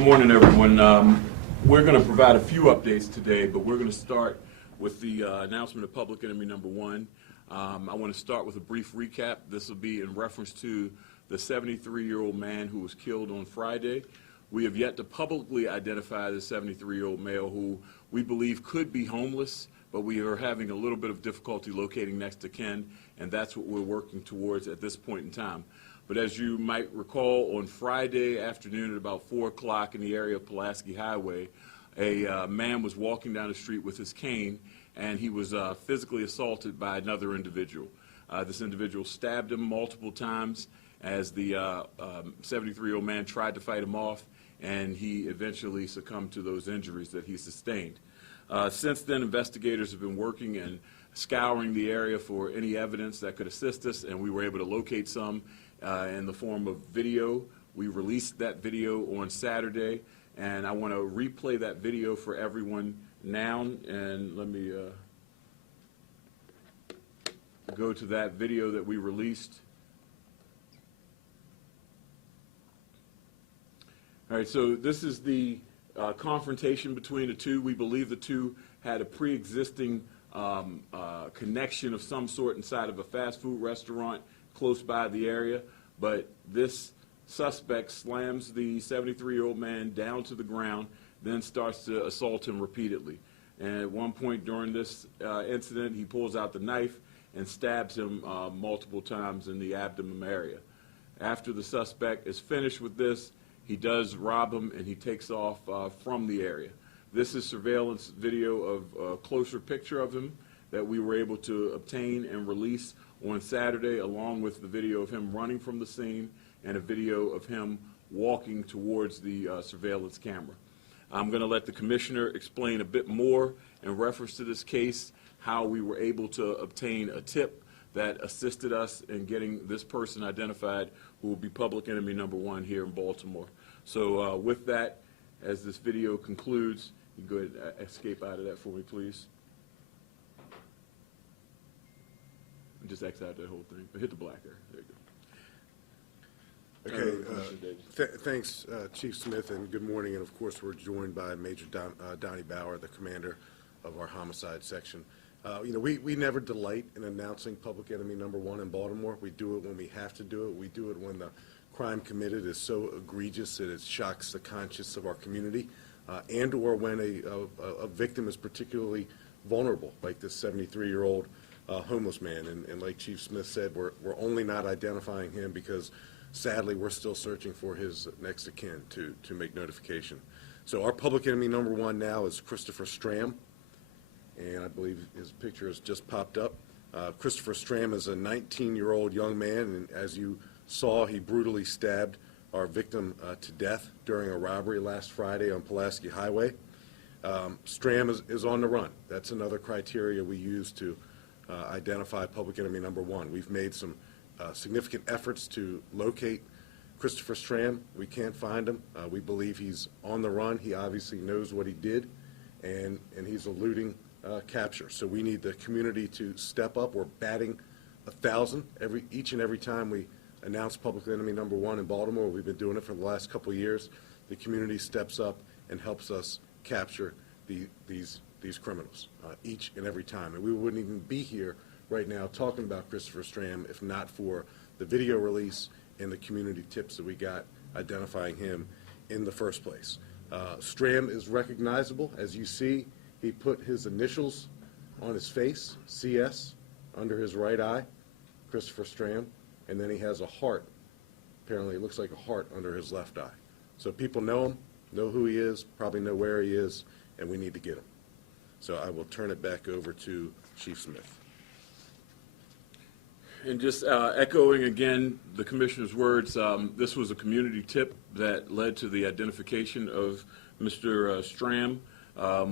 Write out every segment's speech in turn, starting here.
morning, everyone. We're going to provide a few updates today, but we're going to start with the announcement of public enemy number one. I want to start with a brief recap. This will be in reference to the 73-year-old man who was killed on Friday. We have yet to publicly identify the 73-year-old male who we believe could be homeless, but we are having a little bit of difficulty locating next to kin, and that's what we're working towards at this point in time. But as you might recall, on Friday afternoon at about 4 o'clock in the area of Pulaski Highway, a man was walking down the street with his cane, and he was physically assaulted by another individual. This individual stabbed him multiple times as the 73-year-old man tried to fight him off, and he eventually succumbed to those injuries that he sustained. Since then, investigators have been working and scouring the area for any evidence that could assist us, and we were able to locate some in the form of video. We released that video on Saturday, and I want to replay that video for everyone now, and let me go to that video that we released. All right, so this is the confrontation between the two. We believe the two had a pre-existing connection of some sort inside of a fast food restaurant close by the area, but this suspect slams the 73-year-old man down to the ground, then starts to assault him repeatedly. And at one point during this incident, he pulls out the knife and stabs him multiple times in the abdomen area. After the suspect is finished with this, he does rob him and he takes off from the area. This is surveillance video of a closer picture of him that we were able to obtain and release on Saturday, along with the video of him running from the scene and a video of him walking towards the surveillance camera. I'm going to let the commissioner explain a bit more in reference to this case, how we were able to obtain a tip that assisted us in getting this person identified, who will be public enemy number one here in Baltimore. So with that, as this video concludes, you go ahead and escape out of that for me, please. Just X out that whole thing, but hit the black there. There you go. Okay. Thanks, Chief Smith, and good morning. And of course, we're joined by Major Donnie Bauer, the commander of our homicide section. You know, we never delight in announcing public enemy number one in Baltimore. We do it when we have to do it. We do it when the crime committed is so egregious that it shocks the conscience of our community, and or when a victim is particularly vulnerable, like this 73-year-old homeless man. And like Chief Smith said, we're only not identifying him because sadly we're still searching for his next of kin to make notification. So our public enemy number one now is Christopher Stram, and I believe his picture has just popped up. Christopher Stram is a 19-year-old young man, and as you saw, he brutally stabbed our victim to death during a robbery last Friday on Pulaski Highway. Stram is on the run. That's another criteria we use to identify public enemy number one. We've made some significant efforts to locate Christopher Stram. We can't find him. We believe he's on the run. He obviously knows what he did, and he's eluding capture. So we need the community to step up. We're batting 1,000 each and every time we announce public enemy number one in Baltimore. We've been doing it for the last couple of years. The community steps up and helps us capture these criminals each and every time. And we wouldn't even be here right now talking about Christopher Stram if not for the video release and the community tips that we got identifying him in the first place. Stram is recognizable. As you see, he put his initials on his face, CS, under his right eye, Christopher Stram, and then he has a heart. Apparently it looks like a heart under his left eye. So people know him, know who he is, probably know where he is, and we need to get him. So I will turn it back over to Chief Smith. And just echoing again the commissioner's words, this was a community tip that led to the identification of Mr. Stram.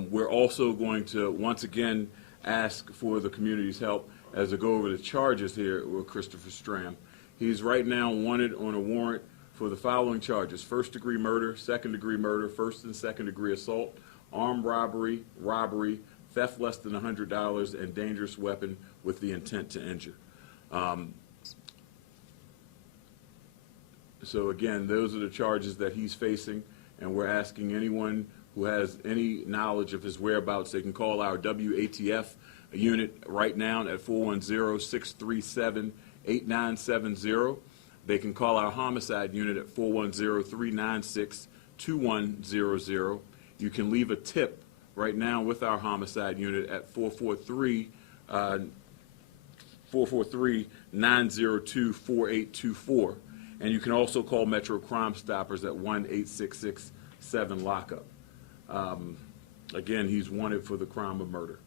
We're also going to once again ask for the community's help as I go over the charges here with Christopher Stram. He's right now wanted on a warrant for the following charges: first-degree murder, second-degree murder, first and second-degree assault, armed robbery, robbery, theft less than $100, and dangerous weapon with the intent to injure. So again, those are the charges that he's facing. and we're asking anyone who has any knowledge of his whereabouts, they can call our WATF unit right now at 410-637-8970. They can call our homicide unit at 410-396-2100. You can leave a tip right now with our homicide unit at 443-902-4824. And you can also call Metro Crime Stoppers at 1-866-7-LOCKUP. Again, he's wanted for the crime of murder.